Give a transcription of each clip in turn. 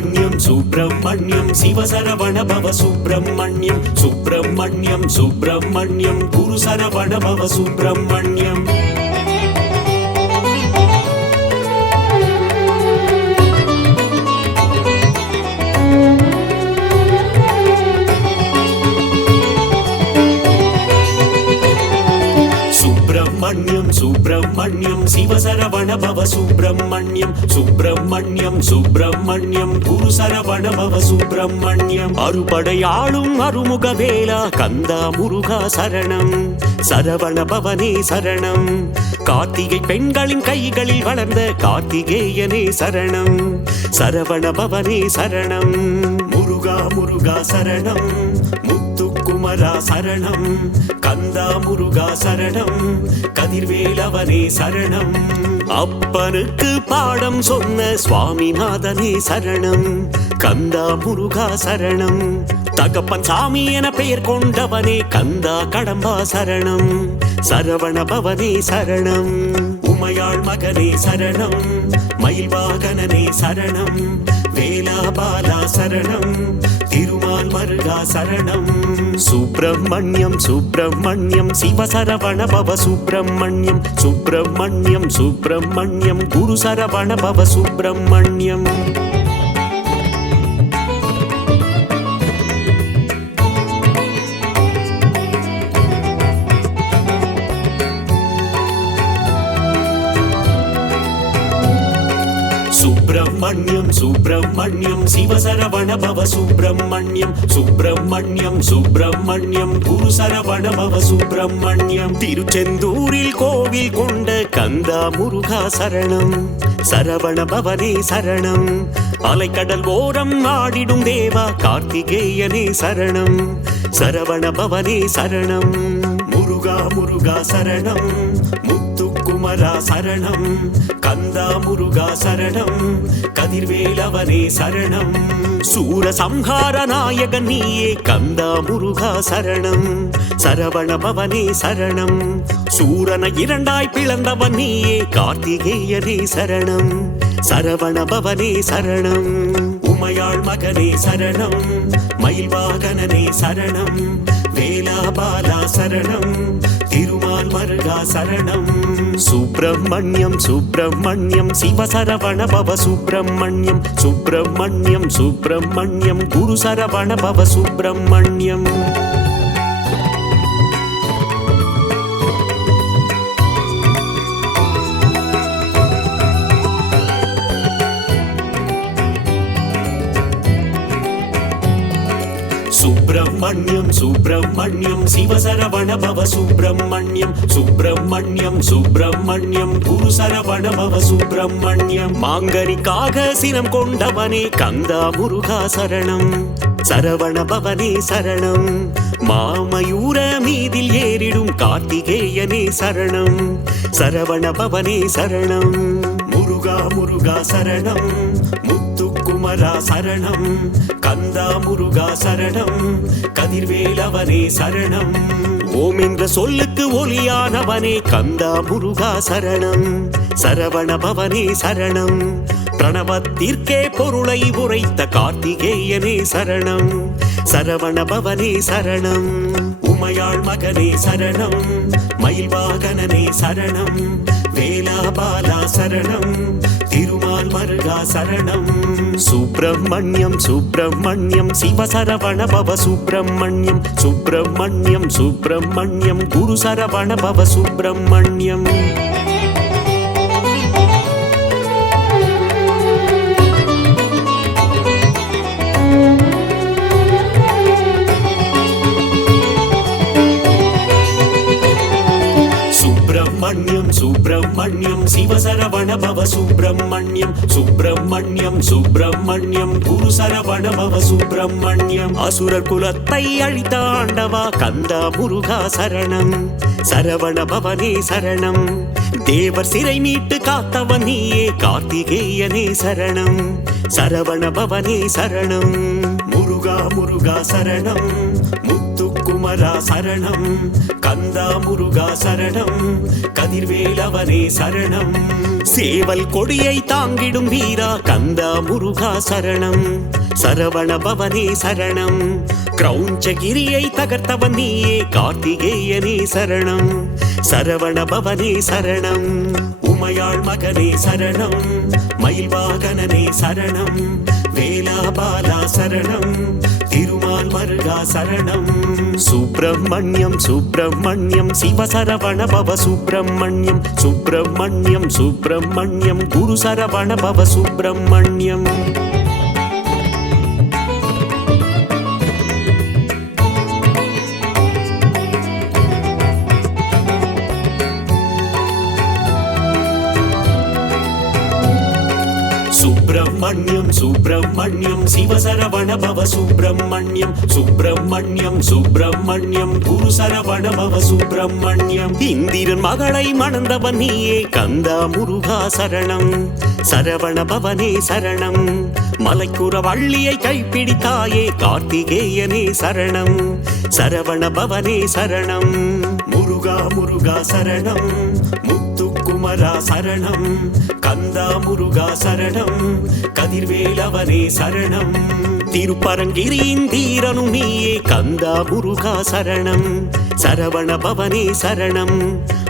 சுப்பிரமணியம் சுப்பிரமணியம் சிவசரவண பவ சுப்பிரமணியம் சுப்பிரமணியம் சுப்பிரமணியம் குரு சரவண பவ சுப்பிரமணியம் சுப்பிரமணியம் சிவசரவண பவ சுப்பிரமணியம் சுப்பிரமணியம் சுப்பிரமணியம் குரு சரவண பவ சுப்பிரமணியம் அறுபடையாளும் அருமுக வேலா கந்தா முருகா சரணம் சரவண பவனே சரணம் கார்த்திகை பெண்களின் கைகளில் வளர்ந்த கார்த்திகேயனே சரணம் சரவண பவனே சரணம் முருகா முருகா சரணம் முத்துக்குமரா சரணம் கந்தா முருகா சரணம் கதிர்வேலவனே சரணம் அப்பனுக்கு பாடம் சொன்ன சுவாமிநாதனே சரணம் கந்தா முருகா சரணம் தகப்பன் சாமி என பெயர் கொண்டவனே கந்தா கடம்பா சரணம் சரவண பவனே சரணம் உமையாள் மகனே சரணம் மயில் வாகனனே சரணம் வேலா பாலா சரணம் திருமால் மருகா சரணம் சுப்பிரமணியம் சுப்பிரமணியம் சிவசரவண பவ சுப்பிரமணியம் சுப்பிரமணியம் சுப்பிரமணியம் குரு சரவண பவ சுப்பிரமணியம் சுப்பிரமணியம் சுப்பிரமணியம் சிவசரவண பவ சுப்பிரமணியம் சுப்பிரமணியம் சுப்பிரமணியம் குரு சரவண பவ சுப்பிரமணியம் திருச்செந்தூரில் கோவில் கொண்ட கந்தா முருகா சரணம் சரவண பவனே சரணம் அலைக்கடல் ஓரம் ஆடிடும் தேவா கார்த்திகேயனே சரணம் சரவண பவனே சரணம் முருகா முருகா சரணம் முத்துக்குமரா சரணம் கந்தா முருகா சரணம் கதிர்வேலவனே சரணம் சூரசம்ஹார நாயகன் நீயே கந்தா முருகா சரணம் சரவண பவனே சரணம் சூரனை இரண்டாய் பிளந்தவன் நீயே கார்த்திகேயனே சரணம் சரவண பவனே சரணம் உமையாள் மகனே சரணம் மயில் வாகனனே சரணம் வேலா பாலா சரணம் திருமால் மருகா சரணம் சுப்பிரமணியம் சுப்பிரமணியம் சிவசரவண பவ சுப்பிரமணியம் சுப்பிரமணியம் சுப்பிரமணியம் குரு சரவண பவ சுப்பிரமணியம் சுப்பிரமணியம் சுப்பிரமணியம் சிவசரவண பவ சுப்பிரமணியம் சுப்பிரமணியம் சுப்பிரமணியம் குரு சரவண பவ சுப்பிரமணியம் மாங்கனிக்காக சினம் கொண்டவனே கந்தா முருகா சரணம் சரவண பவனே சரணம் மாமயூர மீதில் ஏறிடும் கார்த்திகேயனே சரணம் சரவண பவனே சரணம் முருகா முருகா சரணம் முத்துக்குமரா சரணம் கந்தா முருகா சரணம் கதிர்வேலவனே சரணம் ஓம் என்ற சொல்லுக்கு ஒளியானவனே கந்தா முருகா சரணம் சரவண பவனே சரணம் பிரணவத்திற்கே பொருளை உரைத்த கார்த்திகேயனே சரணம் சரவண பவனே சரணம் உமையாள் மகனே சரணம் மயில் வாகனனே சரணம் வேலா பாலா சரணம் திருமால் மருகா சரணம் சுப்பிரமணியம் சுப்பிரமணியம் சிவசரவண பவ சுப்பிரமணியம் சுப்பிரமணியம் சுப்பிரமணியம் குரு சரவண பவ சுப்பிரமணியம் சுப்பிரமணியம் சுப்பிரமணியம் சிவசரவண பவ சுப்பிரமணியம் சுப்பிரமணியம் சுப்பிரமணியம் குரு சரவண பவ சுப்பிரமணியம் அசுரர் குலத்தை அழித்த ஆண்டவா கந்தா முருகா சரணம் சரவண பவனே சரணம் தேவர் சிறை மீட்டு காத்தவன் நீயே கார்த்திகேயனே சரணம் சரவண பவனே சரணம் முருகா முருகா சரணம் முத்துக்குமரா முத்துக்குமரா சரணம், கந்தா முருகா சரணம், கதிர்வேலவனே சரணம். சேவல் கொடியை தாங்கிடும் வீரா கந்தா முருகா சரணம், சரவண பவனே சரணம். கிரௌஞ்சகிரியை தகர்த்தவன் நீயே கார்த்திகேயனே சரணம், சரவண பவனே சரணம். உமையாள் மகனே சரணம், மயில் வாகனனே சரணம், வேலாபாலா சரணம், திருமால் மருகா சரணம். சுப்பிரமணியம் சுப்பிரமணியம் சிவசரவண பவ சுப்பிரமணியம், சுப்பிரமணியம் சுப்பிரமணியம் குரு சரவண பவ சுப்பிரமணியம். சுப்பிரமணியம் சுப்பிரமணியம் சிவசரவண பவ சுப்பிரமணியம், சுப்பிரமணியம் சுப்பிரமணியம் குரு சரவண பவ சுப்பிரமணியம். இந்திரன் மகளை மணந்தவன் நீயே கந்தா முருகா சரணம், சரவண பவனே சரணம். மலைக்குற வள்ளியை கைப்பிடித்தாயே கார்த்திகேயனே சரணம், சரவண பவனே சரணம். முருகா முருகா சரணம், முத்துக்குமரா சரணம், கந்தா முருகா சரணம், கதிர்வேலவனே சரணம். திருப்பரங்கிரியின் தீரனும் நீயே கந்தா முருகா சரணம், சரவண பவனே சரணம்.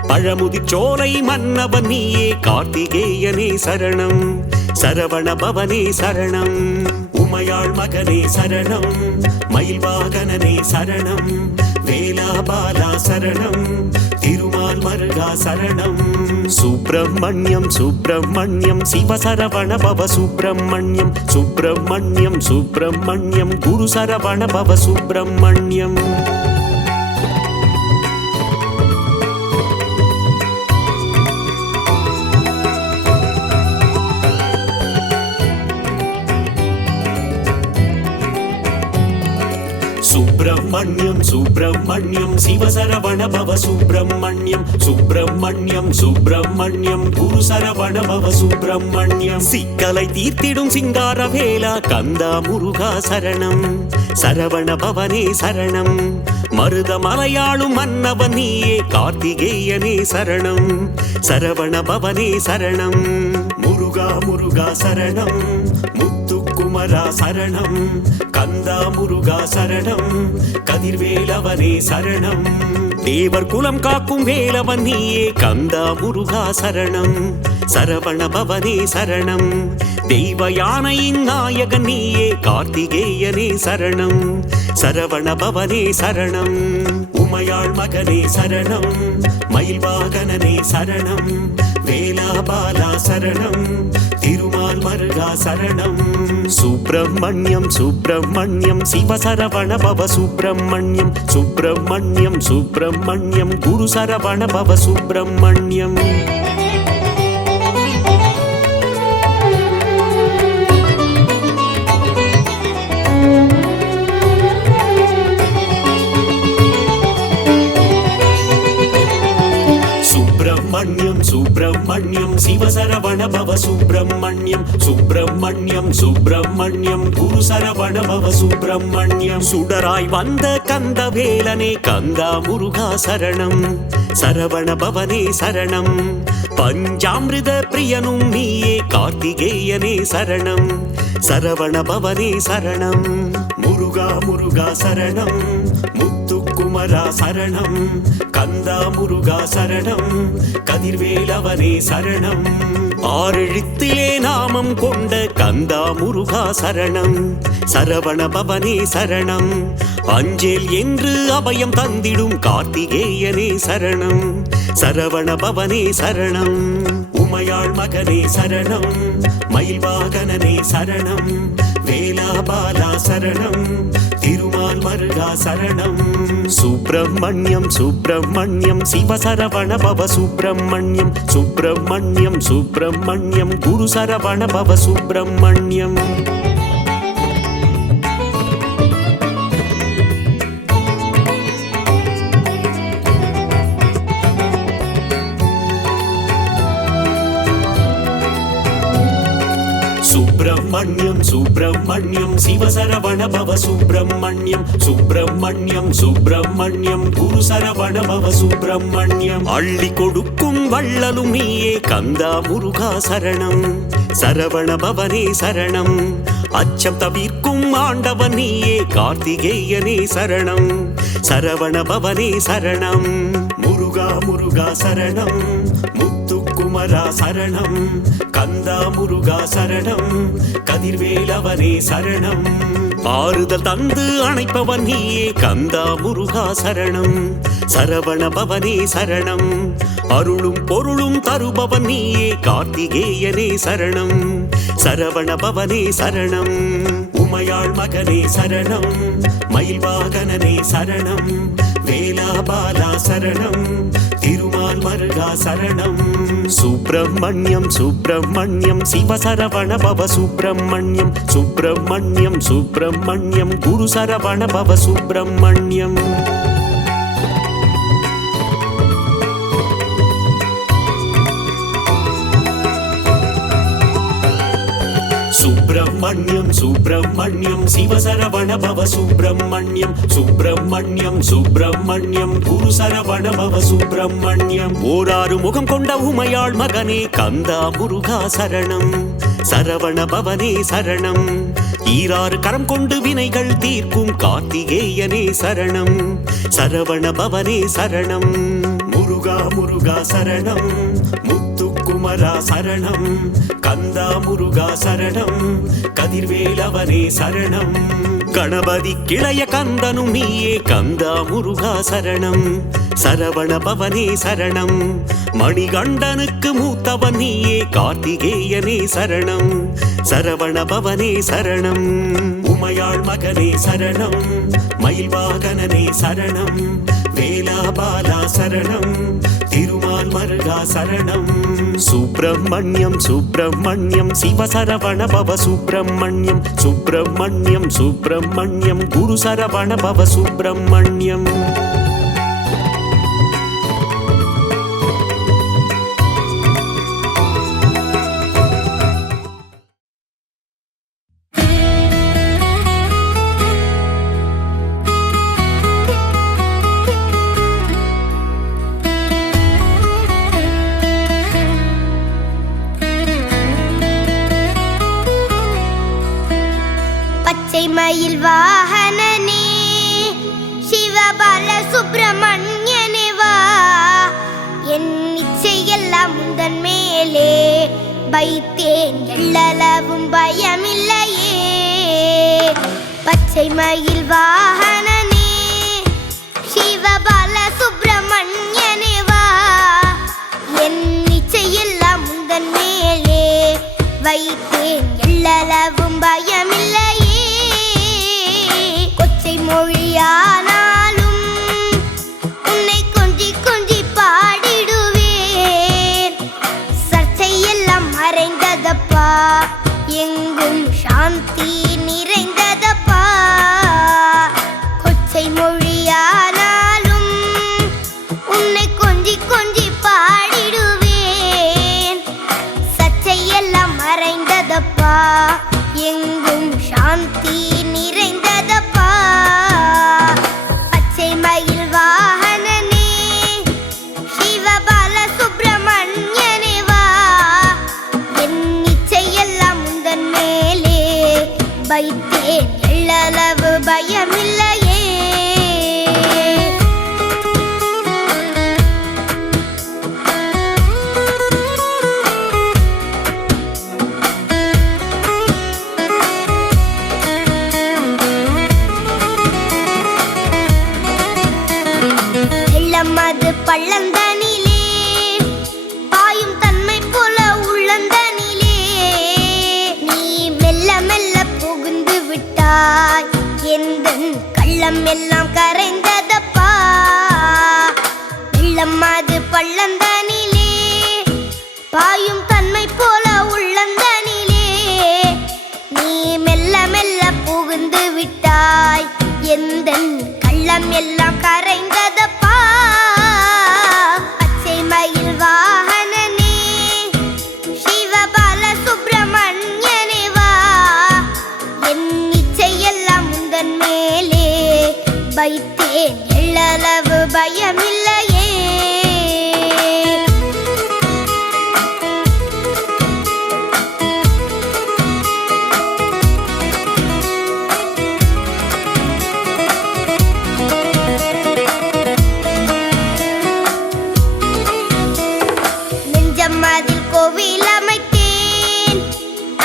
பழமுதிர்ச்சோலை மன்னவன் நீயே கார்த்திகேயனே சரணம், சரவண பவனே சரணம். உமையாள் மகனே சரணம், மயில் வாகனனே சரணம், வேலாபாலா சரணம், திருமால் மருகா சரணம். சுப்பிரமணியம் சுப்பிரமணியம் சிவசரவண பவ சுப்பிரமணியம், சுப்பிரமணியம் சுப்பிரமணியம் குரு சரவண பவ சுப்பிரமணியம். சுப்பிரமணியம் சுப்பிரமணியம் சிவசரவண பவ சுப்பிரமணியம், சுப்பிரமணியம் சுப்பிரமணியம் குரு சரவண பவ சுப்பிரமணியம். சிக்கலை தீர்த்திடும் சிங்கார வேலா கந்தா முருகா சரணம், சரவண பவனே சரணம். மருத மலையாளும் மன்னவன் நீயே கார்த்திகேயனே சரணம், சரவண பவனே சரணம். முருகா முருகா சரணம், முத்துக்குமரா சரணம், கந்தா முருகா சரணம், கதிர்வேலவனே சரணம். தேவர் குலம் காக்கும் வேலவன் நீயே கந்தா முருகா சரணம், சரவண பவனே சரணம். தெய்வ யானையின் நாயகன் நீயே கார்த்திகேயனே சரணம், சரவண பவனே சரணம். உமையாள் மகனே சரணம், மயில் வாகனனே சரணம், வேலாபாலா சரணம், திருமால் மருகா சரணம். சுப்பிரமணியம் சுப்பிரமணியம் சிவசரவண பவ சுப்பிரமணியம், சுப்பிரமணியம் சுப்பிரமணியம் குரு சரவண பவ சுப்பிரமணியம். சுப்பிரமணியம் சுப்பிரமணியம் சிவசரவண பவ சுப்பிரமணியம், சுப்பிரமணியம் சுப்பிரமணியம் குரு சரவண பவ சுப்பிரமணியம். சுடராய் வந்த கந்த வேலனே கந்தா முருகா சரணம், சரவண பவனே சரணம். பஞ்சாமிருத பிரியனும் நீயே கார்த்திகேயனே சரணம், சரவண பவனே சரணம். முருகா முருகா சரணம், முத்துக்குமரா சரணம், கந்தா முருகா சரணம், கதிர்வேலவனே சரணம். ஆறெழுத்திலே நாமம் கொண்ட கந்தா முருகா சரணம், சரவண பவனே சரணம். அஞ்சேல் என்று அபயம் தந்திடும் கார்த்திகேயனே சரணம், சரவண பவனே சரணம். உமையாள் மகனே சரணம், மயில் வாகனனே சரணம், வேலாபாலா சரணம், திருமால் மருகா சரணம். சுப்பிரமணியம் சுப்பிரமணியம் சிவசரவண பவ சுப்பிரமணியம், சுப்பிரமணியம் சுப்பிரமணியம் குரு சரவண பவ சுப்பிரமணியம். சுப்பிரமணியம் சுப்பிரமணியம் சிவசரவண பவ சுப்பிரமணியம் சுப்பிரமணியம் சுப்பிரமணியம் குரு சரவண பவ சுப்பிரமணியம் அள்ளி கொடுக்கும் வள்ளலும் நீயே கந்தா முருகா சரணம் சரவண பவனே சரணம் அச்சம் தவிர்க்கும் ஆண்டவன் நீயே கார்த்திகேயனே சரணம் சரவண பவனே சரணம் முருகா முருகா சரணம் முத்துக்குமரா சரணம் கந்தா முருகா சரணம் கதிர்வேலவனே சரணம் ஆறுதல் தந்து அணைப்பவன் நீயே கந்தா முருகா சரணம் சரவண பவனே சரணம் அருளும் பொருளும் தருபவன் நீயே கார்த்திகேயனே சரணம் சரவண பவனே சரணம் உமையாள் மகனே சரணம் மயில் வாகனனே சரணம் வேலாபாலா சரணம் திருமால் மருகா சரணம் சுப்பிரமணியம் சுப்பிரமணியம் சிவசரவண பவ சுப்பிரமணியம் சுப்பிரமணியம் சுப்பிரமணியம் குரு சரவண பவ சுப்பிரமணியம் சுப்பிரமணியம் சுப்பிரமணியம் சிவசரவண பவ சுப்பிரமணியம் சுப்பிரமணியம் சுப்பிரமணியம் குரு சரவண பவ சுப்பிரமணியம் ஓராறு முகம் கொண்ட உமையாள் மகனே கந்தா முருகா சரணம் சரவண பவனே சரணம் ஈராறு கரம் கொண்டு வினைகள் தீர்க்கும் கார்த்திகேயனே சரணம் சரவண பவனே சரணம் முருகா முருகா சரணம் முத்துக்குமரா சரணம் கந்தா முருகா சரணம் கதிர்வேலவனே சரணம் கணபதி கிளைய கந்தனும் நீயே கந்தா முருகா சரணம் சரவண பவனே சரணம் மணிகண்டனுக்கு மூத்தவன் நீயே கார்த்திகேயனே சரணம் சரவண பவனே சரணம் உமையாள் மகனே சரணம் மயில் வாகனனே சரணம் வேலாபாலா சரணம் திருமால் மருகா சரணம் சுப்பிரமணியம் சுப்பிரமணியம் சிவசரவண பவ சுப்பிரமணியம் சுப்பிரமணியம் சுப்பிரமணியம் குரு சரவண பவ சுப்பிரமணியம் மயில் வாகனனே சிவபால சுப்பிரமணியனே வா என் இச்சையெல்லாம் முந்தன் மேலே வைத்தேன் எள்ளளவும் பயமில்லையே பச்சை மயில் வாகனனே சிவபால சுப்பிரமணியனே வா என் இச்சையெல்லாம் முந்தன் மேலே வைத்தேன் எள்ளளவும் பயமில்லையே மொழியானாலும் உன்னை கொஞ்சி கொஞ்சி பாடிடுவேன் சர்ச்சையெல்லாம் மறைந்ததப்பா எங்கும் சாந்தி நிறைந்ததப்பா கொச்சை மொழியானாலும் உன்னை கொஞ்சி கொஞ்சி பாடிடுவேன் சர்ச்சையெல்லாம் மறைந்ததப்பா எங்கும் சாந்தி நிறைந்ததப்பா பச்சை மயில் வாகனனே சிவபால சுப்பிரமணியனே வா என் இச்சையெல்லாம் முந்தன் மேலே வைத்தேன் எள்ளளவு பயமில்லையே அது பள்ளந்தனிலே பாயும் தன்மை போல உள்ளந்தனிலே நீ மெல்ல மெல்ல புகுந்து விட்டாய் எந்தன் கள்ளம் எல்லாம் கரைந்ததப்பா வெள்ளம் அது பள்ளந்தனிலே பாயும் தன்மை போல உள்ளந்தனிலே நீ மெல்ல மெல்ல புகுந்து விட்டாய் எந்தன் கள்ளம் எல்லாம் கரைந்ததப்பா பச்சை மயில் வாகனனே சிவபால சுப்பிரமணியனே வா எள்ளளவு பயமில்லையே. நெஞ்சம் அதில் கோவில் அமைத்தேன்,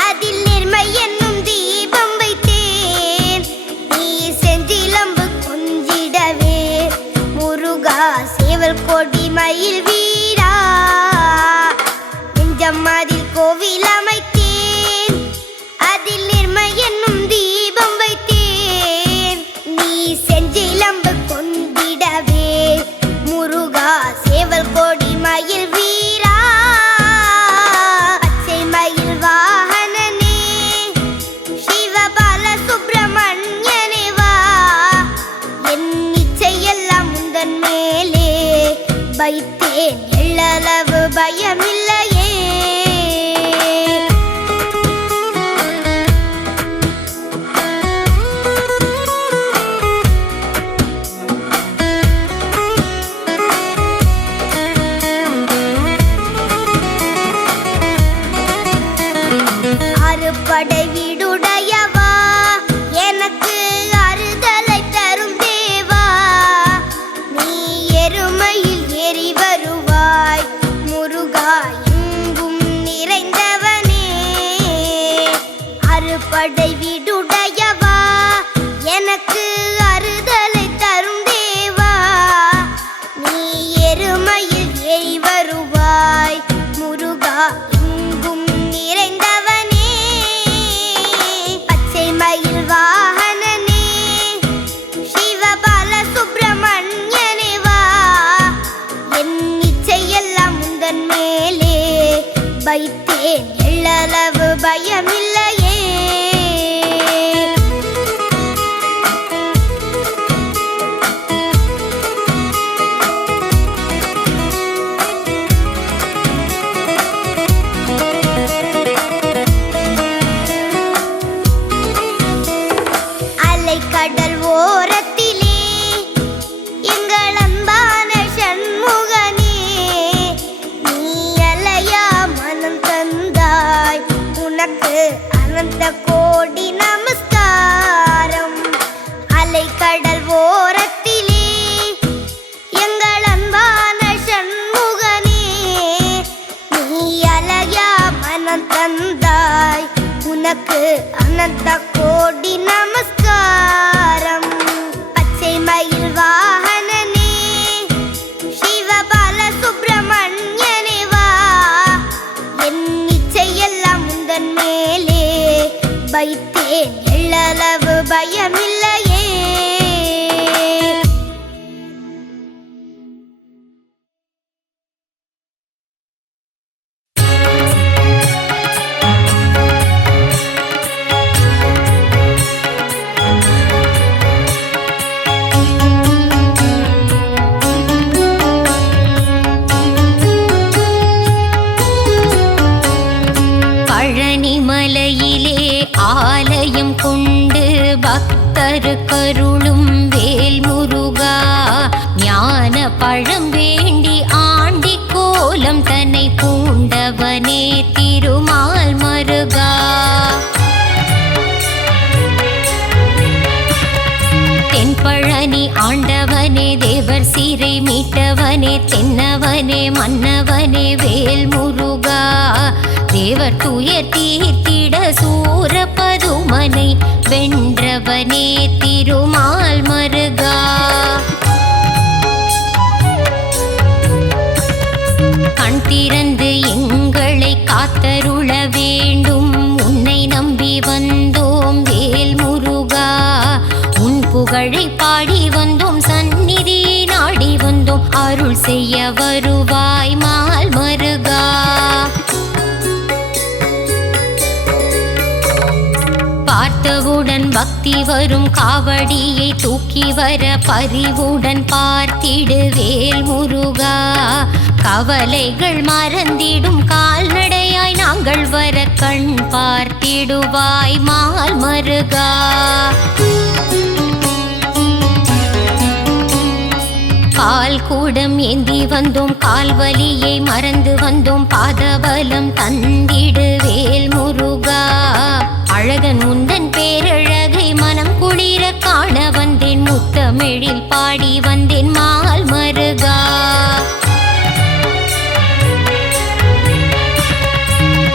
அதில் நேர்மை என்னும் தீபம் வைத்தேன். நீ செஞ்சிலம்பு கொஞ்சிடவே முருகா சேவல் கொடி மயில் வீரா. நெஞ்சம் அதில் கோவில் அமைத்தேன், அதில் நேர்மை என்னும் தீபம் வைத்தேன். நீ செஞ்சிலம்பு கொண்டிடவே முருகா சேவல் கொடி மயில் வீரா. பச்சை மயில் வாகனனே சிவபால சுப்பிரமணியனே வா. என் இச்சையெல்லாம் உந்தன் மேலே வைத்தேன், எள்ளளவு பயமில்லையே. அறுபடை வீடுடையவா, எனக்கு அறுதலை தரும் தேவா. நீ எருமையில் ஏறி வருவாய் முருகா எங்கும் நிறைந்தவனே. அறுபடை வீடுடையவா, எனக்கு அறுதலை தரும் தேவா. நீ எருமையில் ஏறி வருவாய் முருகா எங்கும் நிறைந்தவனே. பச்சை மயில் வாகனனே சிவபால சுப்பிரமணியனே வா. என் இச்சையெல்லாம் உந்தன் மேலே வைத்தேன், எள்ளளவு பயமில்லையே. அலைக்கடல் ஓரத்திலே எங்கள் அன்பான சண்முகனே. நீ அலையா மனம் தந்தாய், உனக்கு அனந்த கோடி நமஸ்காரம். அலைக்கடல் ஓரத்திலே எங்கள் அன்பான சண்முகனே. நீ அலையா மனம் தந்தாய், உனக்கு அனந்த கோடி நமஸ்காரம். பச்சை மயில் வாகனனே சிவபால சுப்பிரமணியனே வா. என் இச்சையெல்லாம் உந்தன் மேலே வைத்தேன், எள்ளளவு பயமில்லையே. பழனிமலையிலே ஆலயம் கொண்டு பக்தருக்கருளும் வேல் முருகா. ஞான பழம் வேண்டி ஆண்டி கோலம் தன்னை பூண்டவனே திருமால் மருகா. தென்பழனி ஆண்டவனே தேவர் சிறை மீட்டவனே தென்னவனே மன்னவனே வேல் முருகா. தேவர் துயர் தீர்த்திட சூரபதுமனை வென்றவனே திருமால் மருகா. கண் திறந்து எங்களை காத்தருள வேண்டும், உன்னை நம்பி வந்தோம் வேல் முருகா. உன் புகழை பாடி வந்தோம், சந்நிதி நாடி வந்தோம், அருள் செய்ய வருவாய் மால் மருகா. பார்த்தவுடன் பக்தி வரும், காவடியை தூக்கி வர பரிவுடன் பார்த்திடு வேல் முருகா. கவலைகள் மறந்திடும் கால்நடையாய் நாங்கள் வர கண் பார்த்திடுவாய் மால் மருகா. பால் கூடம் ஏந்தி வந்தோம், கால்வலியை மறந்து வந்தோம், பாதபலம் தந்திடு வேல் முருகா. அழகன் உந்தன் பேரழகை மனம் குளிர காண வந்தேன், முத்தமிழில் பாடி வந்தேன் மால் மருகா.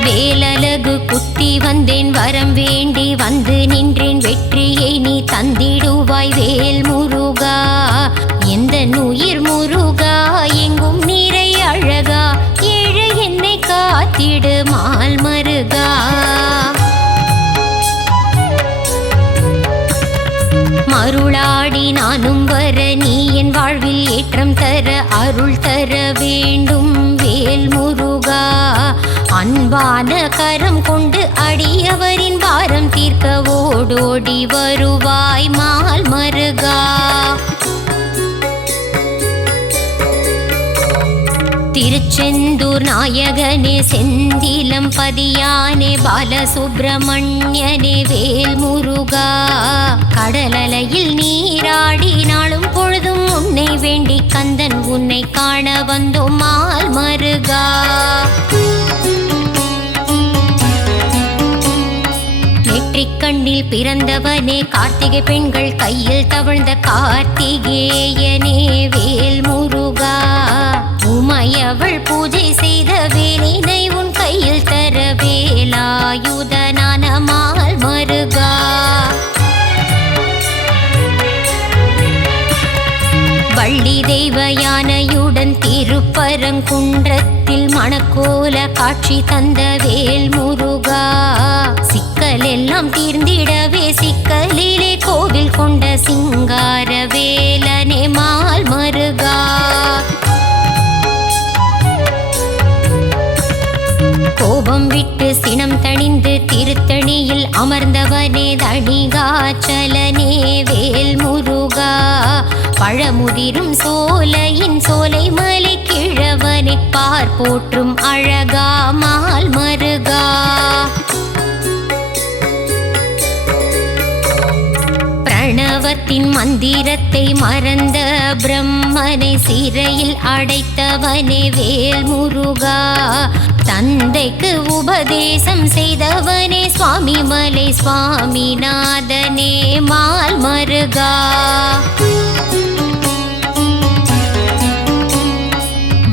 வேலழகு குத்தி வந்தேன், வரம் வேண்டி வந்து நின்றேன், வெற்றியை நீ தந்திடுவாய் வேல் முருகா. எந்த உயிர் முருகா எங்கும் நீரை அழகா, ஏழை என்னை காத்திடு மால் மருகா. மருளாடி நானும் வர நீ என் வாழ்வில் ஏற்றம் தர அருள் தர வேண்டும் வேல் முருகா. அன்பான கரம் கொண்டு அடியவரின் பாரம் தீர்க்க ஓடோடி வருவாய் மால் மருகா. திருச்செந்தூர் நாயகனே செந்திலம் பதியானே பாலசுப்பிரமணியனே வேல் முருகா. கடலலையில் நீராடி நாளும் பொழுதும் உன்னை வேண்டி கந்தன் உன்னை காண வந்தோம் மால் மருகா. நெற்றிக்கண்ணில் பிறந்தவனே கார்த்திகை பெண்கள் கையில் தவழ்ந்த கார்த்திகேயனே வேல் முருகா. உமையவள் பூஜை செய்த வேலினை உன் கையில் தர வேலாயுதனான மால் மருகா. வள்ளி தெய்வ யானையுடன் திருப்பரங்குன்றத்தில் மணக்கோல காட்சி தந்த வேல் முருகா. சிக்கல் எல்லாம் தீர்ந்திடவே சிக்கலிலே கோவில் கொண்ட சிங்கார வேலனே மால் மருகா. கோபம் விட்டு சினம் தணிந்து திருத்தணியில் அமர்ந்தவனே தணிகாச்சலனே வேல் முருகா. பழமுதிரும் சோலையின் சோலை மலை கிழவனை பார் போற்றும் அழகா மால் மருகா. பிரணவத்தின் மந்திரத்தை மறந்த பிரம்மனை சிறையில் அடைத்தவனே வேல் முருகா. தந்தைக்கு உபதேசம் செய்தவனே சுவாமி மலை சுவாமிநாதனே மால் மருகா.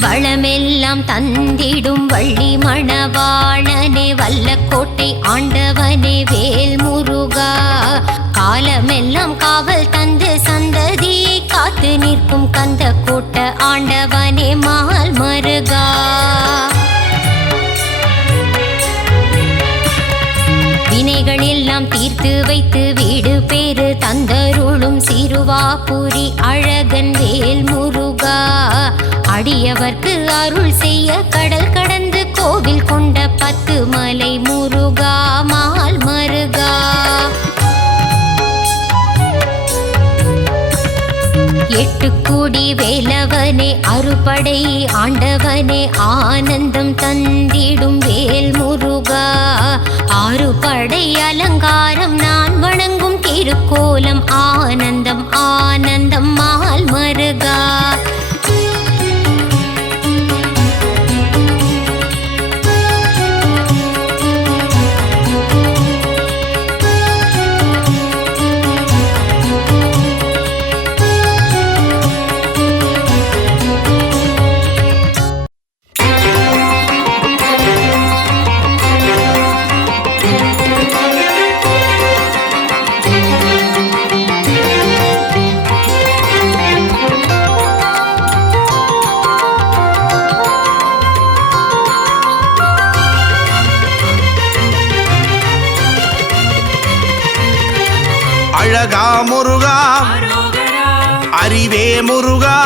வளமெல்லாம் தந்திடும் வள்ளி மணவாளனே வல்லக்கோட்டை ஆண்டவனே வேல் முருகா. காலமெல்லாம் காவல் தந்து சந்ததியை காத்து நிற்கும் கந்த கோட்ட ஆண்டவனே மால் மருகா. வினைகள் எல்லாம் தீர்த்து வைத்து வீடு பேரு தந்தருளும் சிறுவாபுரி அழகன் வேல் முருகா. அடியவர்க்கு அருள் செய்ய கடல் கடந்து கோவில் கொண்ட 10 மலை முருகா மால் மருகா. எட்டுக்குடி வேலவனே அறுபடை ஆண்டவனே ஆனந்தம் தந்திடும் வேல் முருகா. 6 படை அலங்காரம் நான் வணங்கும் திருக்கோலம் ஆனந்தம் ஆனந்தம் மால் மருகா. அழகா முருகா அறிவே முருகா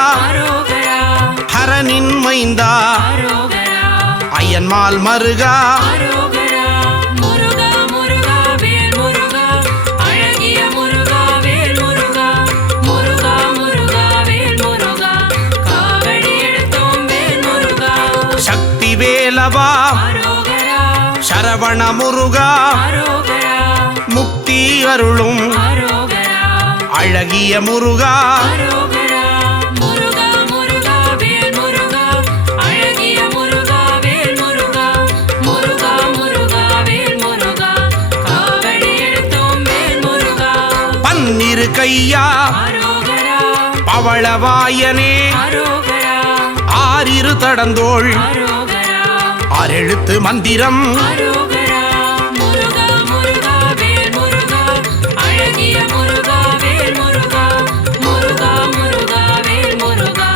ஹரனின் மைந்தா அய்யன்மால் மருகா. சக்தி வேலவா சரவண முருகா முக்தி அருளும் அழகிய முருகா. பவளவாயனே அரோகரா ஆறிரு தடந்தோள் அரோகரா ஆறெழுத்து மந்திரம் அரோகரா முருகா முருகா வேல் முருகா அழகிய முருகா வேல் முருகா முருகா முருகா வேல் முருகா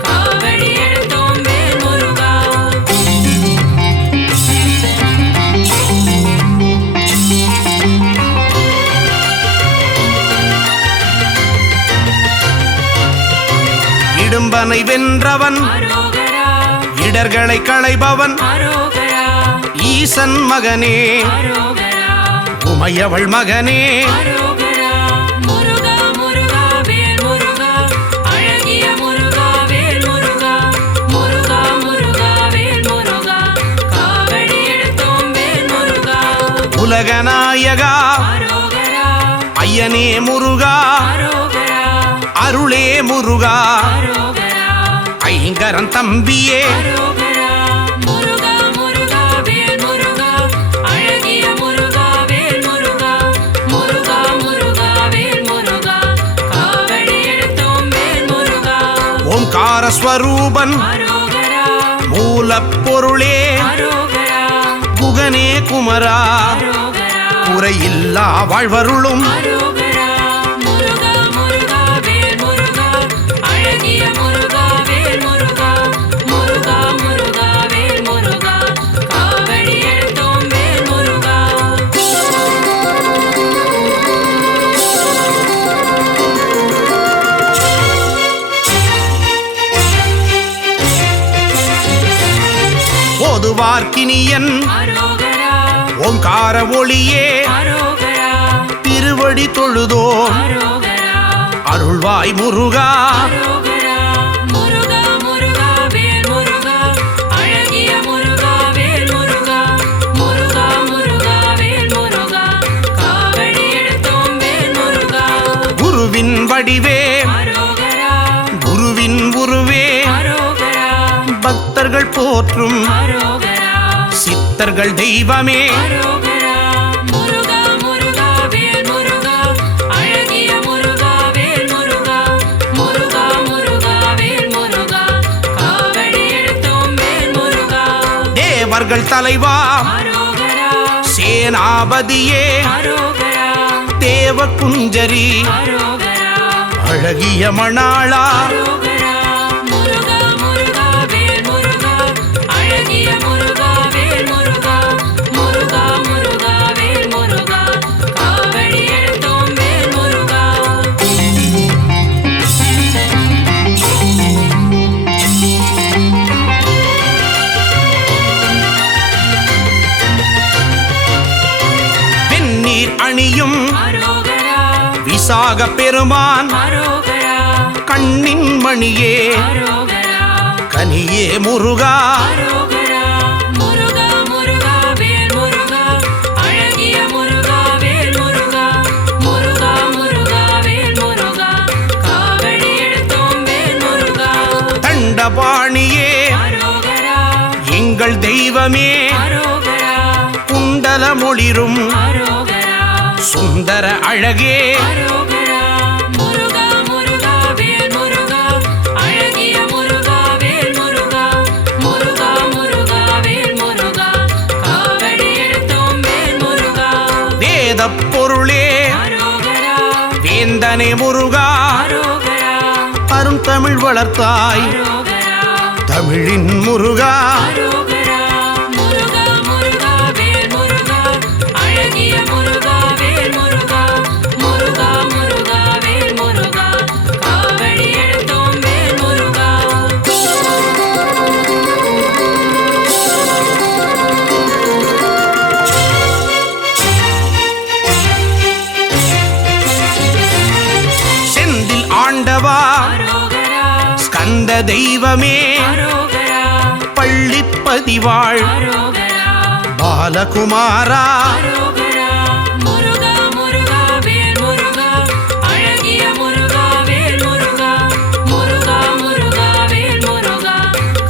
காவடி எடுத்தோம் வேல் முருகா இடும்பனை வென்றவன் அரோகரா இடர்களை களைபவன் அரோகரா ஈசன் மகனே அரோகரா உமையவள் மகனே அரோகரா முருகா முருகா வேல் முருகா அழகிய முருகா வேல் முருகா முருகா முருகா வேல் முருகா காவடி எடுத்தோம் வேல் முருகா உலகநாயகா அரோகரா ஐயனே முருகா அரோகரா அருளே முருகா அரோகரா ஐங்கரன் தம்பியே அரோகரா முருகா முருகா வேல் முருகா அழகிய முருகா வேல் முருகா முருகா முருகா வேல் முருகா காவடி எடுத்தோம் வேல் முருகா ஓம்கார ஸ்வரூபன் அரோகரா மூலப்பொருளே அரோகரா குகனே குமரா அரோகரா குறையில்லா வாழ்வருளும் அரோகரா முருகா முருகா வேல் முருகா அழகிய முருகா வேல் முருகா முருகா முருகா வேல் முருகா காவடி எடுத்தோம் வேல் முருகா ஓதுவார்க்கினியன் அரோகரா ஓம்கார ஒளியே அரோகரா திருவடி தொழுதோ அரோகரா அருள்வாய் முருகா அரோகரா முருகா முருகா வேல் முருகா அழகிய முருகா வேல் முருகா முருகா முருகா வேல் முருகா காவடி எடுத்தோம் வேல் முருகா குருவின் வடிவே அரோகரா குருவின் உருவே அரோகரா பக்தர்கள் போற்றும் அரோகரா சித்தர்கள் தெய்வமே அரோகரா முருகா முருகா வேல் முருகா அழகிய முருகா வேல் முருகா முருகா முருகா வேல் முருகா காவடி எடுத்தோம் வேல் முருகா தேவர்கள் தலைவா அரோகரா சேனாபதியே அரோகரா தேவ குஞ்சரி அரோகரா அழகிய மணாளா அரோகரா முருகா முருகா வேல் முருகா அழகிய முருகா வேல் முருகா முருகா முருகா வேல் முருகா காவடி எடுத்தோம் வேல் முருகா வெந்நீர் அணியும் அரோகரா விசாக பெருமான் அரோகரா கண்ணின் மணியே அரோகரா கனியே முருகா அரோகரா முருகா முருகா வேல் முருகா அழகிய முருகா வேல் முருகா முருகா முருகா வேல் முருகா காவடி எடுத்தோம் வேல் முருகா தண்டபாணியே அரோகரா எங்கள் தெய்வமே அரோகரா குண்டல மொழிரும் அரோகரா சுந்தர அழகே அரோகரா முருகா முருகா வேல் முருகா அழகிய முருகா வேல் முருகா முருகா முருகா வேல் முருகா காவடி எடுத்தோம் வேல் முருகா வேத பொருளே அரோகரா வேந்தனே முருகா அரோகரா அருந்தமிழ் வளர்த்தாய் அரோகரா தமிழின் முருகா அரோகரா முருகா முருகா வேல் முருகா அழகிய முருகா வேல் முருகா முருகா முருகா வேல் முருகா காவடி எடுத்தோம் வேல் முருகா செந்தில் ஆண்டவா அரோகரா ஸ்கந்த தெய்வமே அரோகரா பள்ளிப்பதிவாள் அரோகரா பாலகுமாரா அரோகரா முருகா முருகா வேல் முருகா அழகிய முருகா வேல் முருகா முருகா முருகா வேல் முருகா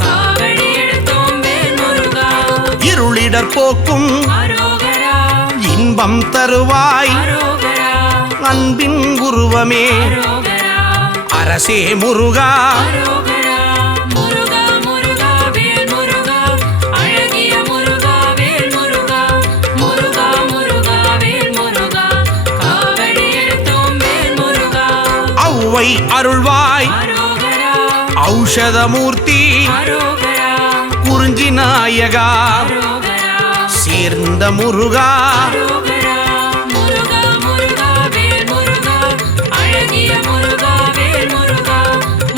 காவடி எடுத்தோம் வேல் முருகா இருளிடர் போக்கும் அரோகரா இன்பம் தருவாய் அரோகரா அன்பின் உருவமே அரோகரா அரசே முருகா அரோகரா முருகா முருகா வேல் முருகா அழகிய முருகா வேல் முருகா முருகா முருகா வேல் முருகா காவடி எடுத்தோம் வேல் முருகா ஔவை அருள்வாய் அரோகரா ஔஷதமூர்த்தி அரோகரா குறிஞ்சி நாயகா அரோகரா சேர்ந்த முருகா அரோகரா முருகா முருகா வேல் முருகா அழகிய முருகா வேல் முருகா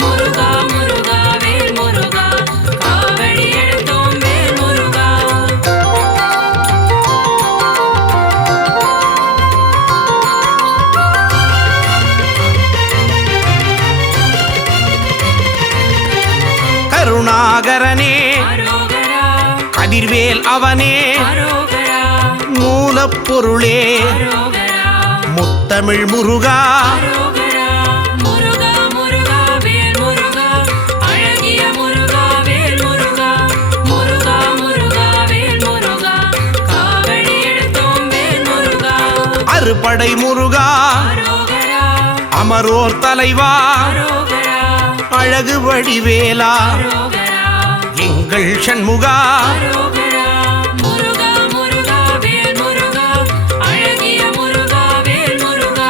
முருகா முருகா வேல் முருகா காவடி எடுத்தோம் வேல் முருகா கருணாகரனே அரோகரா கதிர்வேல் அவனே அரோகரா மூலப்பொருளே அரோகரா முத்தமிழ் முருகா அரோகரா முருகா முருகா வேல் முருகா அழகிய முருகா வேல் முருகா முருகா முருகா வேல் முருகா காவடி எடுத்தோம் வேல் முருகா அறுபடை முருகா அரோகரா அமரோர் தலைவா அரோகரா அழகு வடிவேலா அரோகரா எங்கள் சண்முகா அரோகரா முருகா முருகா வேல் முருகா அழகிய முருகா வேல் முருகா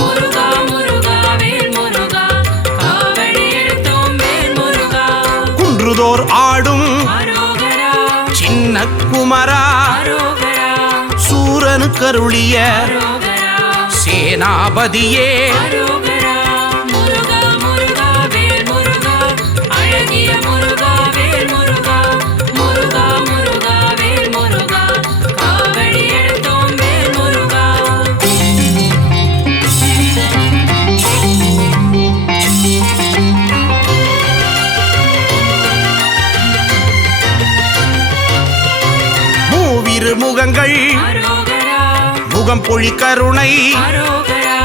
முருகா முருகா வேல் முருகா காவடி எடுத்தோம் வேல் முருகா குன்றுதோர் ஆடும் அரோகரா சின்ன குமரா அரோகரா சூரனு கருளிய அரோகரா சேனாபதியே அரோகரா முருகா முருகா வேல் முருகா அழகிய முருகா வேல் முருகா முருகா முருகா வேல் முருகா காவடி எடுத்தோம் வேல் முருகா மூவிரு முகங்கள் அரோகரா முகம் பொழி கருணை அரோகரா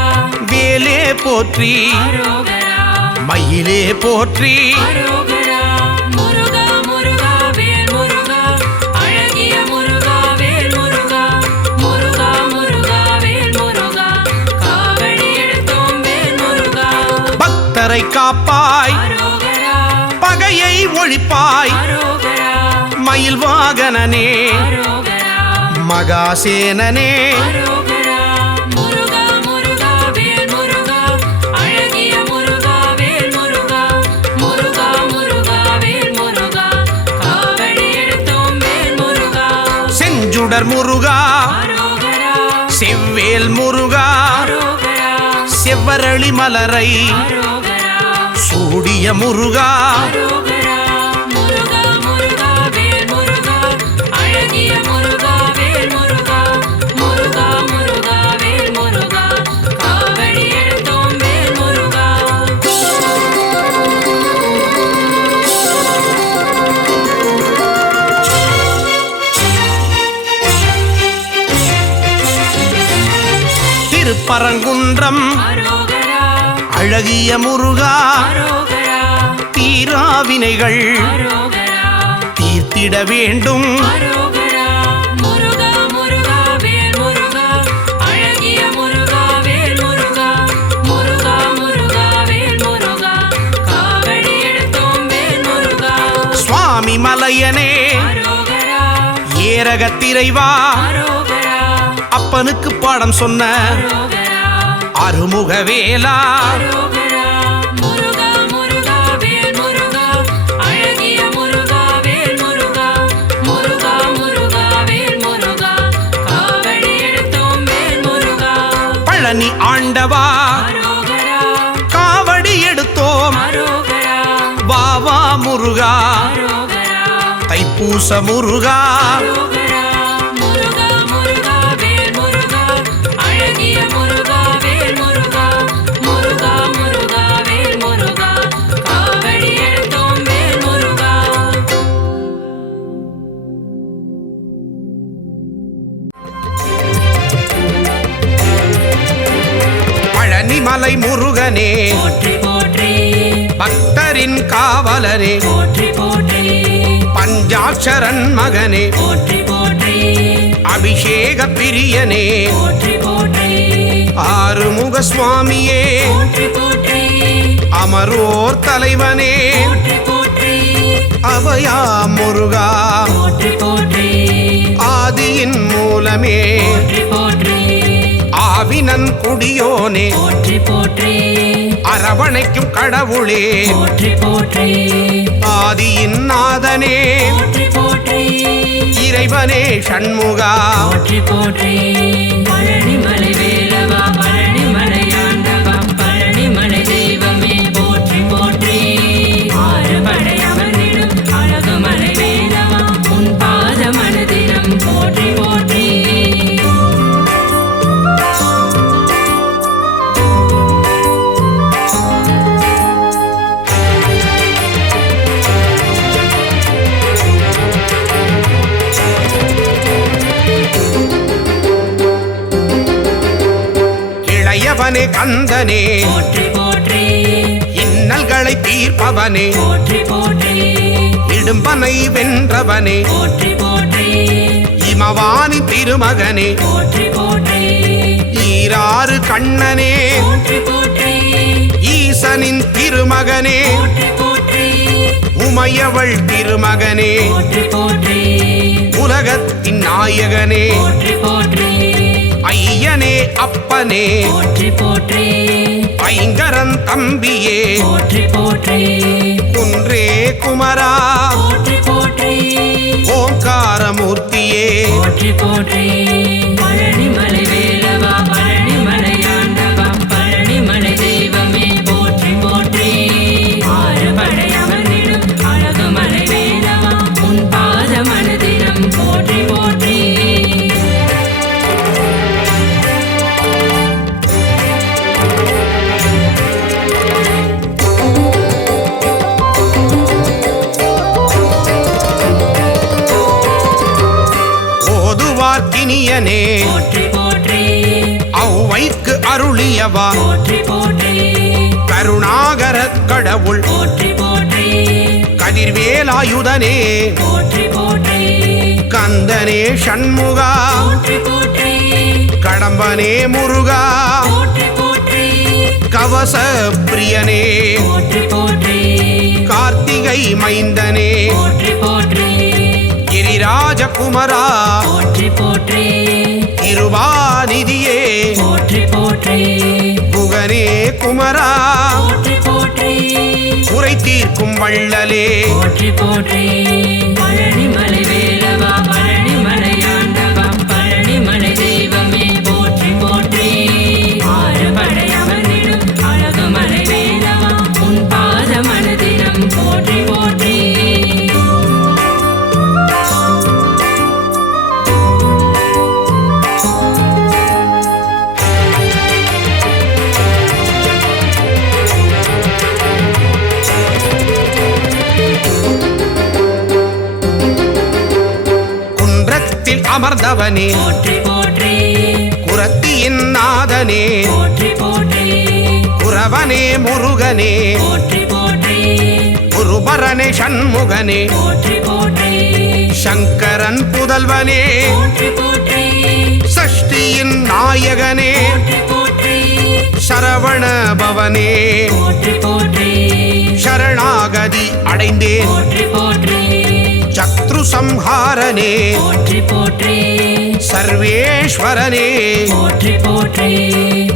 வேலே போற்றி அரோகரா மயிலே போற்றி அரோகரா முருகா முருகா வேல் முருகா அழகிய முருகா வேல் முருகா முருகா முருகா வேல் முருகா காவடி எடுத்தோம் வேல் முருகா பக்தரை காப்பாய் அரோகரா பகையை ஒழிப்பாய் அரோகரா மயில் வாகனனே அரோகரா மகாசேனனே அரோகரா முருகா முருகா வேல் முருகா அழகிய முருகா வேல் முருகா முருகா முருகா வேல் முருகா காவடி எடுத்தோம் வேல் முருகா செஞ்சுடர் முருகா அரோகரா செவ்வேல் முருகா அரோகரா செவ்வரளி மலரை அரோகரா சூடிய முருகா அரோகரா முருகா முருகா வேல் முருகா அழகிய முருகா வேல் முருகா முருகா முருகா வேல் முருகா காவடி எடுத்தோம் வேல் முருகா திருப்பரங்குன்றம் அரோகரா அழகிய முருகா அரோகரா தீராவினைகள் அரோகரா தீர்த்திட வேண்டும் அரோகரா முருகா முருகா வேல் முருகா அழகிய முருகா வேல் முருகா முருகா முருகா வேல் முருகா காவடி எடுத்தோம் வேல் முருகா சுவாமி மலையனே அரோகரா ஏரகத்திரைவா அரோகரா அப்பனுக்கு பாடம் சொன்ன அரோகரா அருமுகவேலா அரோகரா முருகா முருகா வேல் முருகா அழகிய முருகா வேல் முருகா முருகா முருகா வேல் முருகா காவடி எடுத்தோம் வேல் முருகா பழனி ஆண்டவா அரோகரா காவடி எடுத்தோம் அரோகரா வாவா முருகா அரோகரா தைப்பூச முருகா அரோகரா முருகா முருகா வேல் முருகா அழகிய முருகா வேல் முருகா முருகா முருகா வேல் முருகா காவடி எடுத்தோம் வேல் முருகா பழனிமலை முருகனே போற்றி போற்றி பக்தரின் காவலனே போற்றி போற்றி பஞ்சாட்சரன் மகனே போற்றி போற்றி அபிஷேக பிரியனே போற்றி போற்றி ஆறுமுக சுவாமியே போற்றி போற்றி அமரோர் தலைவனே போற்றி போற்றி அபயா முருகா போற்றி போற்றி ஆதியின் மூலமே போற்றி போற்றி ஆவினன் குடியோனே போற்றி போற்றி அரவணைக்கும் கடவுளே போற்றி போற்றி ஆதியின் நாதனே போற்றி போற்றி இறைவனே ஷண்முகா போற்றி போற்றி பழனிமலை வேலவா பழனிமலை ஆண்டவா பழனிமலை தெய்வமே போற்றி போற்றி ஆறுபடை அமர்ந்திடும் அழகுமலை வேலவா உன் பாத மனதினம் போற்றி போற்றி இளையவனே கந்தனே போற்றி போற்றி இன்னல்களை தீர்ப்பவனே போற்றி போற்றி இடும்பனை வென்றவனே போற்றி போற்றி இமவானி திருமகனே போற்றி போற்றி ஈராறு கண்ணனே போற்றி போற்றி ஈசனின் திருமகனே போற்றி போற்றி உமையவள் திருமகனே போற்றி போற்றி உலகத்தின் நாயகனே போற்றி போற்றி ஐயனே அப்பனே போற்றி போற்றி ஐங்கரன் தம்பியே போற்றி போற்றி குன்றே குமரா போற்றி போற்றி ஓங்காரமூர்த்தியே போற்றி போற்றி பழனிமலை வேலவா பழனிமலை ஆண்டவா பழனிமலை தெய்வமே போற்றி போற்றி ஆறுபடை அமர்ந்திடும் அழகுமலை வேலவா உன் பாத மனதினம் போற்றி போற்றி ஓதுவார்க்கினியனே போற்றி போற்றி ஔவைக்கு அருளியவா போற்றி போற்றி கருணாகர கடவுள் போற்றி போற்றி கதிர்வேலாயுதனே போற்றி போற்றி கந்தனே ஷண்முகா போற்றி போற்றி கடம்பனே முருகா போற்றி போற்றி கவச பிரியனே போற்றி போற்றி கார்த்திகை மைந்தனே போற்றி போற்றி கிரிராஜகுமரா போற்றி போற்றி திருவாநிதியே போற்றி போற்றி புகனே குமரா போற்றி போற்றி குறை தீர்க்கும் வள்ளலே போற்றி போற்றி பழனிமலை வேலவா பழனிமலை ஆண்டவா பழனிமலை தெய்வமே போற்றி போற்றி ஆறுபடை அமர்ந்திடும் அழகுமலை வேலவா உன் பாத மனதினம் போற்றி போற்றி குன்றத்தில் அமர்ந்தவனே போற்றி போற்றி குரத்தியின் நாதனே போற்றி போற்றி குரவனே முருகனே போற்றி போற்றி குருபரனே ஷண்முகனே போற்றி போற்றி சங்கரன் புதல்வனே போற்றி போற்றி சஷ்டியின் நாயகனே போற்றி போற்றி சரவண பவனே போற்றி போற்றி சரணாகதி அடைந்தேன் போற்றி போற்றி சத்ரு சம்ஹாரனே போற்றி போற்றி சர்வேஸ்வரனே போற்றி போற்றி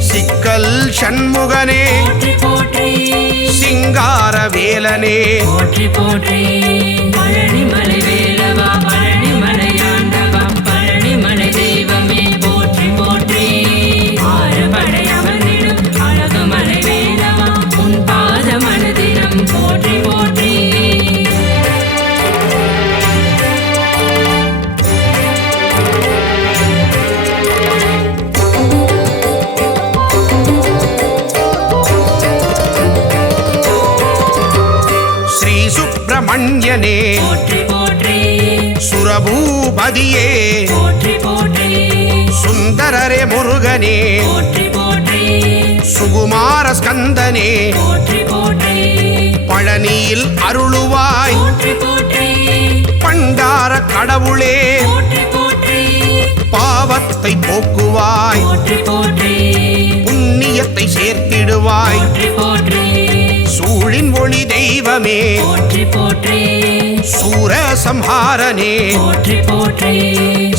சிக்கல் ஷண்முகனே போற்றி போற்றி சிங்கார வேலனே போற்றி போற்றி பழனிமலை வேலவா பழனிமலை ஆண்டவா பழனிமலை தெய்வமே போற்றி போற்றி ஆறுபடை அமர்ந்திடும் அழகுமலை வேலவா உன் பாத மனதினம் போற்றி போற்றி ஸ்ரீ சுப்பிரமணியனே போற்றி போற்றி சுரபூபதியே போற்றி போற்றி சுந்தரரே முருகனே போற்றி போற்றி சுகுமார ஸ்கந்தனே போற்றி போற்றி பழனியில் அருளுவாய் போற்றி போற்றி பண்டார கடவுளே போற்றி போற்றி பாவத்தை போக்குவாய், போற்றி போற்றி புண்ணியத்தை சேர்த்திடுவாய், போற்றி போற்றி சூழின் ஒளி தெய்வமே, போற்றி போற்றி சூர சம்ஹாரனே, போற்றி போற்றி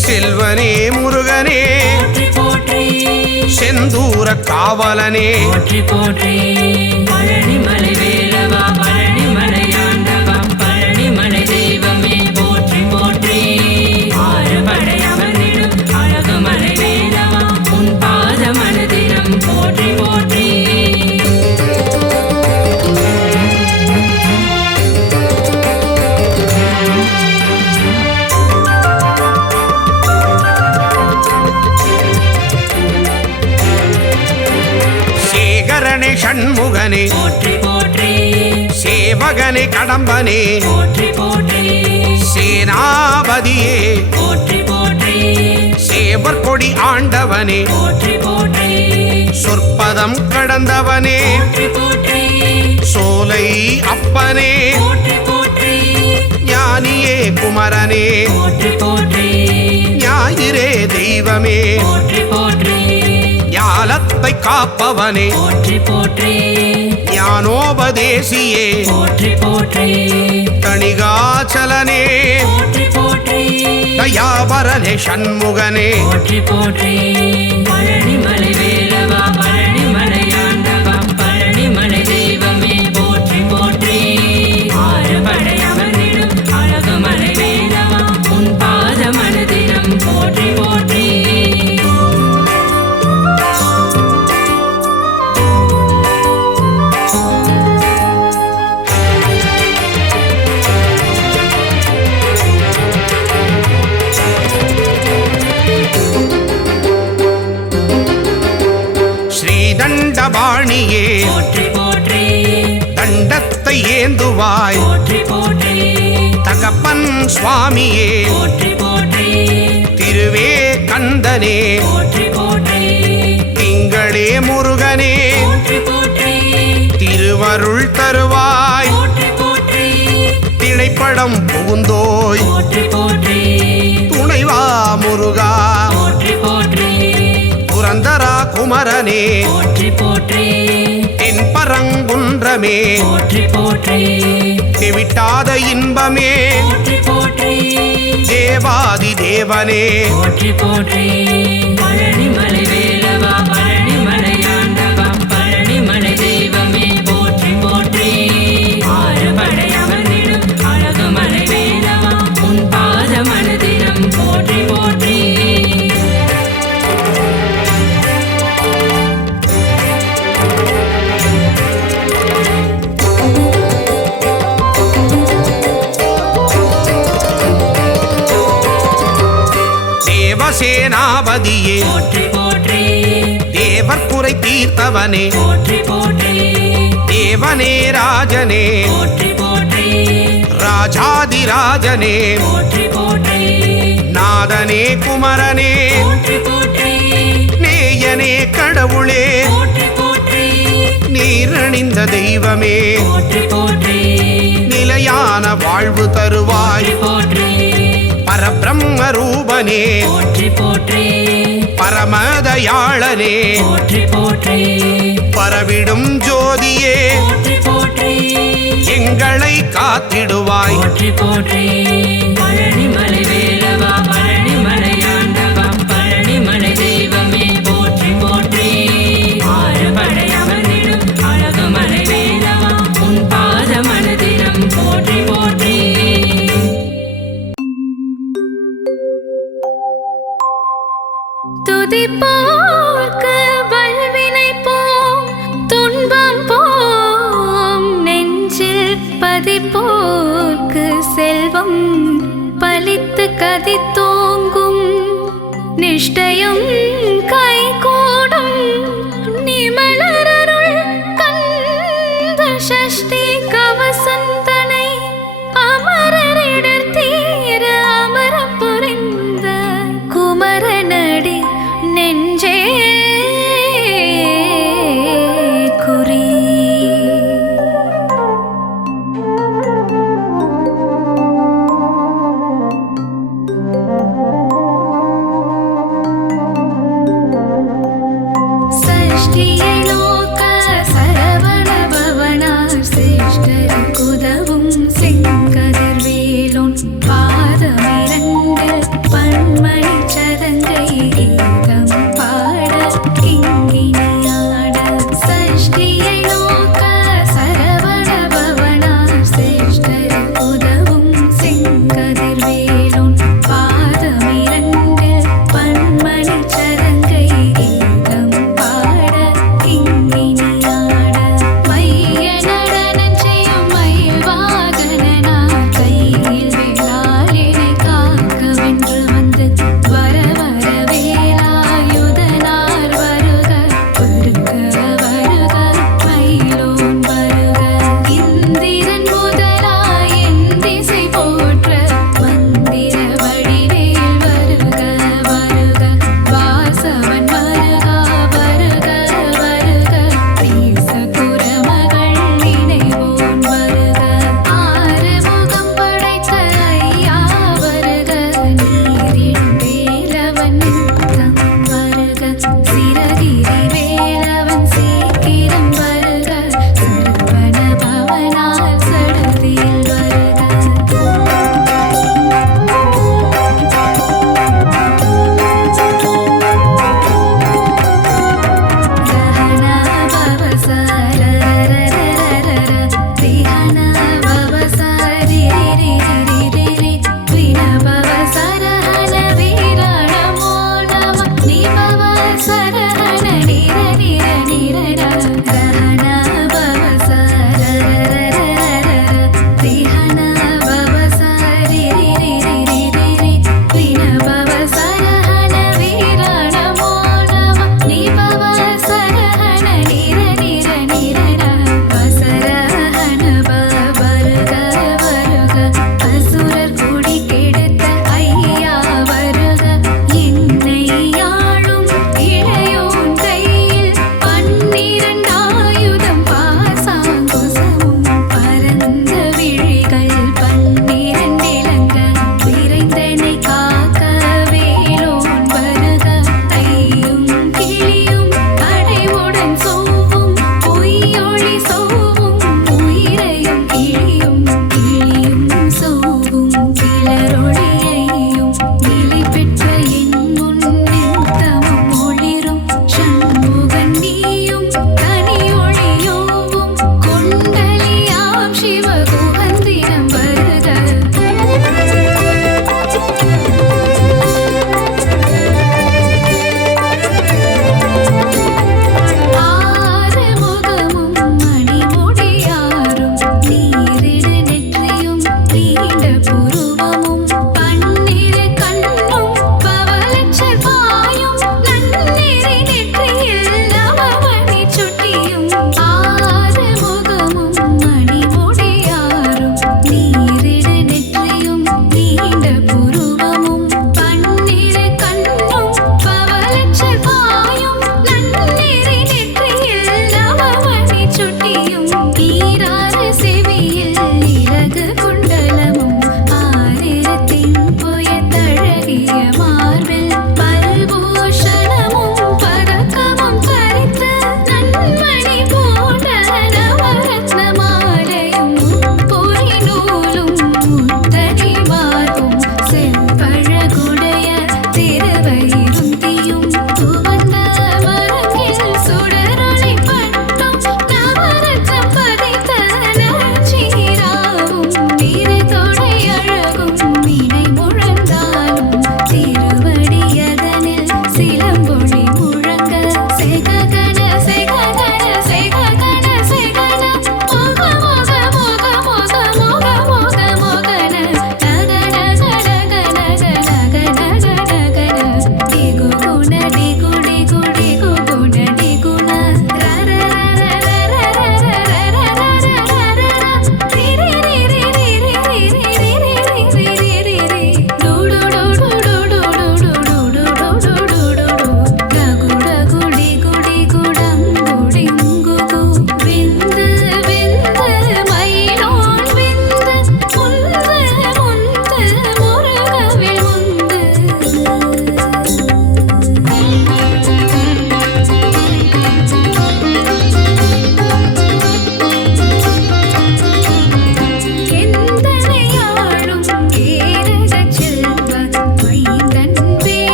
செல்வனே முருகனே, போற்றி போற்றி செந்தூர காவலனே, போற்றி போற்றி பழனிமலை வேலவா பழனிமலை ஆண்டவா பழனிமலை தெய்வமே போற்றி போற்றி ஆறுபடை அமர்ந்திடும் அழகுமலை வேலவா உன் பாத மனதிடம் போற்றி போற்றி சேகரனே ஷண்முகனே, போற்றி போற்றி சேவகனே கடம்பனே, போற்றி போற்றி சேனாபதியே, போற்றி போற்றி சேவர் கொடி ஆண்டவனே, போற்றி போற்றி சொற்பதம் கடந்தவனே, போற்றி போற்றி சோலை அப்பனே, போற்றி போற்றி ஞானியே குமரனே, போற்றி போற்றி ஞாயிறே தெய்வமே, போற்றி போற்றி ஞாலத்தை காப்பவனே, போற்றி போற்றி ஞானோபதேசியே, போற்றி போற்றி தணிகாச்சலனே, போற்றி போற்றி தயாபரனே ஷண்முகனே, போற்றி போற்றி பழனிமலை வேலவா பழனிமலை ஆண்டவா பழனிமலை தெய்வமே போற்றி போற்றி ஆறுபடை அமர்ந்திடும் அழகுமலை வேலவா உன் பாத மனதிடம் போற்றி போற்றி ஸ்ரீதண்டபாணியே, போற்றி போற்றி தண்டத்தை ஏந்துவாய், போற்றி போற்றி தகப்பன் சுவாமியே, போற்றி போற்றி திருவே கந்தனே, போற்றி போற்றி திங்களே முருகனே, போற்றி போற்றி திருவருள் தருவாய், போற்றி போற்றி திணைப்படம் புகுந்தோய், போற்றி போற்றி துணைவா முருகா, போற்றி போற்றி புரந்தரா குமரனே, போற்றி போற்றி தென்பரங்குன்றமே, போற்றி போற்றி தெவிட்டாத இன்பமே, போற்றி போற்றி தேவாதி தேவனே, போற்றி போற்றி பழனிமலை வேலவா பழனிமலை ஆண்டவா பழனிமலை தெய்வமே போற்றி போற்றி ஆறுபடை அமர்ந்திடும் அழகுமலை வேலவா உன் பாத மனதிடம் போற்றி போற்றி தேவசேனாபதியே, போற்றி போற்றி தேவர் குறை தீர்த்தவனே, போற்றி போற்றி தேவனே ராஜனே, போற்றி போற்றி ராஜாதிராஜனே, போற்றி போற்றி நாதனே குமரனே, போற்றி போற்றி நேயனே கடவுளே, போற்றி போற்றி நீரணிந்த தெய்வமே, போற்றி போற்றி நிலையான வாழ்வு தருவாய், போற்றி பரபிரம்ம ரூபனே, போற்றி போற்றி பரமதயாளனே, போற்றி போற்றி பரவிடும் ஜோதியே, போற்றி போற்றி எங்களை காத்திடுவாய், போற்றி போற்றி பழனிமலை வேலவா பழனிமலை ஆண்டவா பழனிமலை தெய்வமே போற்றி போற்றி ஆறுபடை அமர்ந்திடும் அழகுமலை வேலவா உன் பாத மனதிடம் போற்றி போற்றி துதிப்போர்க்கு வல்வினை போம் துன்பம் போம் நெஞ்சில் பதிப்போர்க்கு செல்வம் பலித்து கதித்தோங்கும் நிஷ்டயம் கைகூடும் நிமலரருள் கந்த சஷ்டி கவசந்தனை அமரரிடர் தீர அமரம் புரிந்த குமரனடி நெஞ்சே குறி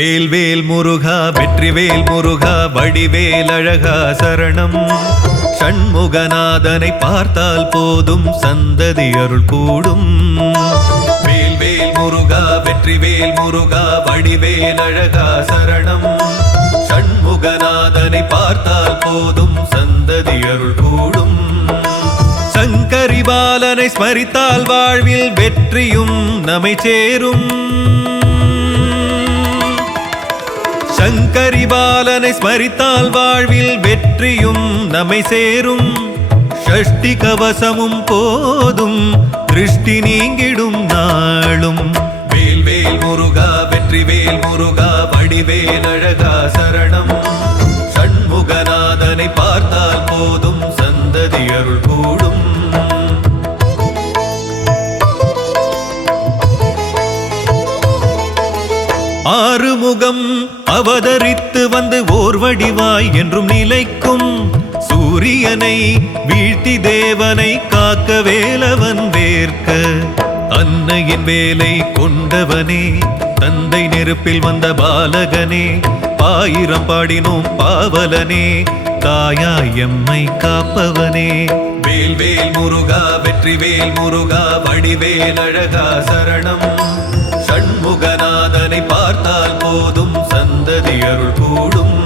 வேல்வேல் முருகா வெற்றிவேல் முருகா வடிவேல் அழகா சரணம். சண்முகநாதனை பார்த்தால் போதும் சந்ததி அருள் கூடும். வேல்வேல் முருகா வெற்றிவேல் முருகா வடிவேல் அழகா சரணம். சண்முகநாதனை பார்த்தால் போதும் சந்ததி அருள் கூடும். சங்கரி பாலனை ஸ்மரித்தால் வாழ்வில் வெற்றியும் நம்மை சேரும். சங்கரி பாலனை ஸ்மரித்தால் வாழ்வில் வெற்றியும் நம்மை சேரும். ஷஷ்டி கவசமும் போதும் திருஷ்டி நீங்கிடும் நாளும். வேல்வேல் முருகா வெற்றிவேல் முருகா வடிவேல் அழகா சரணம். சண்முகநாதனை பார்த்தால் போதும் சந்ததி அருள் கூடும். ஆறுமுகம் அவதரித்து வந்து ஓர் வடிவாய் என்றும் நிலைக்கும். சூரியனை வீழ்த்தி தேவனை காக்க வேலவன் வேர்க்க. அன்னையின் வேலை கொண்டவனே தந்தை நெருப்பில் வந்த பாலகனே. ஆயிரம் பாடினோம் பாவலனே தாயாய் எம்மை காப்பவனே. வேல்வேல் முருகா வெற்றிவேல் முருகா வடிவேல் அழகா சரணம். சண்முகநாதனை பார்த்தால் போதும் சந்ததி அருள் கூடும்.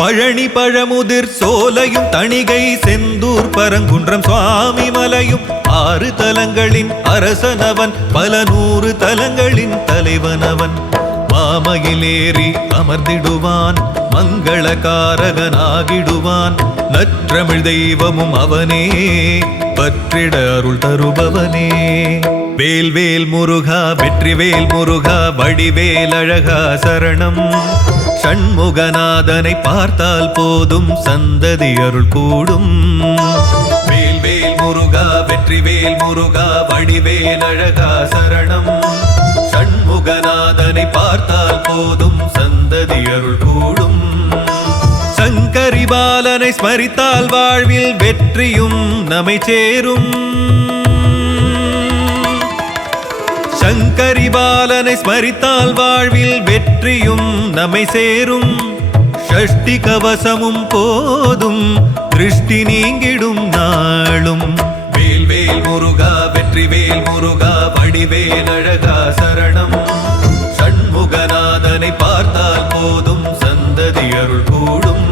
பழனி பழமுதிர் சோலையும் தணிகை செந்தூர் பரங்குன்றம் சுவாமி மலையும் 6 தலங்களின் அரசனவன் பல 100 தலங்களின் தலைவனவன். மாமையிலேறி அமர்ந்திடுவான் மங்களகாரகனாகிடுவான். நற்றமிழ் தெய்வமும் அவனே பற்றிட அருள் தருபவனே. வேல்வேல் முருகா வெற்றிவேல் முருகா வடிவேல் அழகா சரணம். சண்முகநாதனை பார்த்தால் போதும் சந்ததி அருள் கூடும். வேல்வேல் முருகா வெற்றிவேல் முருகா வடிவேல் அழகா சரணம். சண்முகநாதனை பார்த்தால் போதும் சந்ததி அருள் கூடும். சங்கரி பாலனை ஸ்மரித்தால் வாழ்வில் வெற்றியும் நம்மை சேரும். சங்கரி பாலனை ஸ்மரித்தால் வாழ்வில் வெற்றியும் நம்மை சேரும். ஷஷ்டி கவசமும் போதும் திருஷ்டி நீங்கிடும் நாளும். வேல்வேல் முருகா வெற்றிவேல் முருகா வடிவேல் அழகா சரணம். சண்முகநாதனை பார்த்தால் போதும் சந்ததி அருள் கூடும்.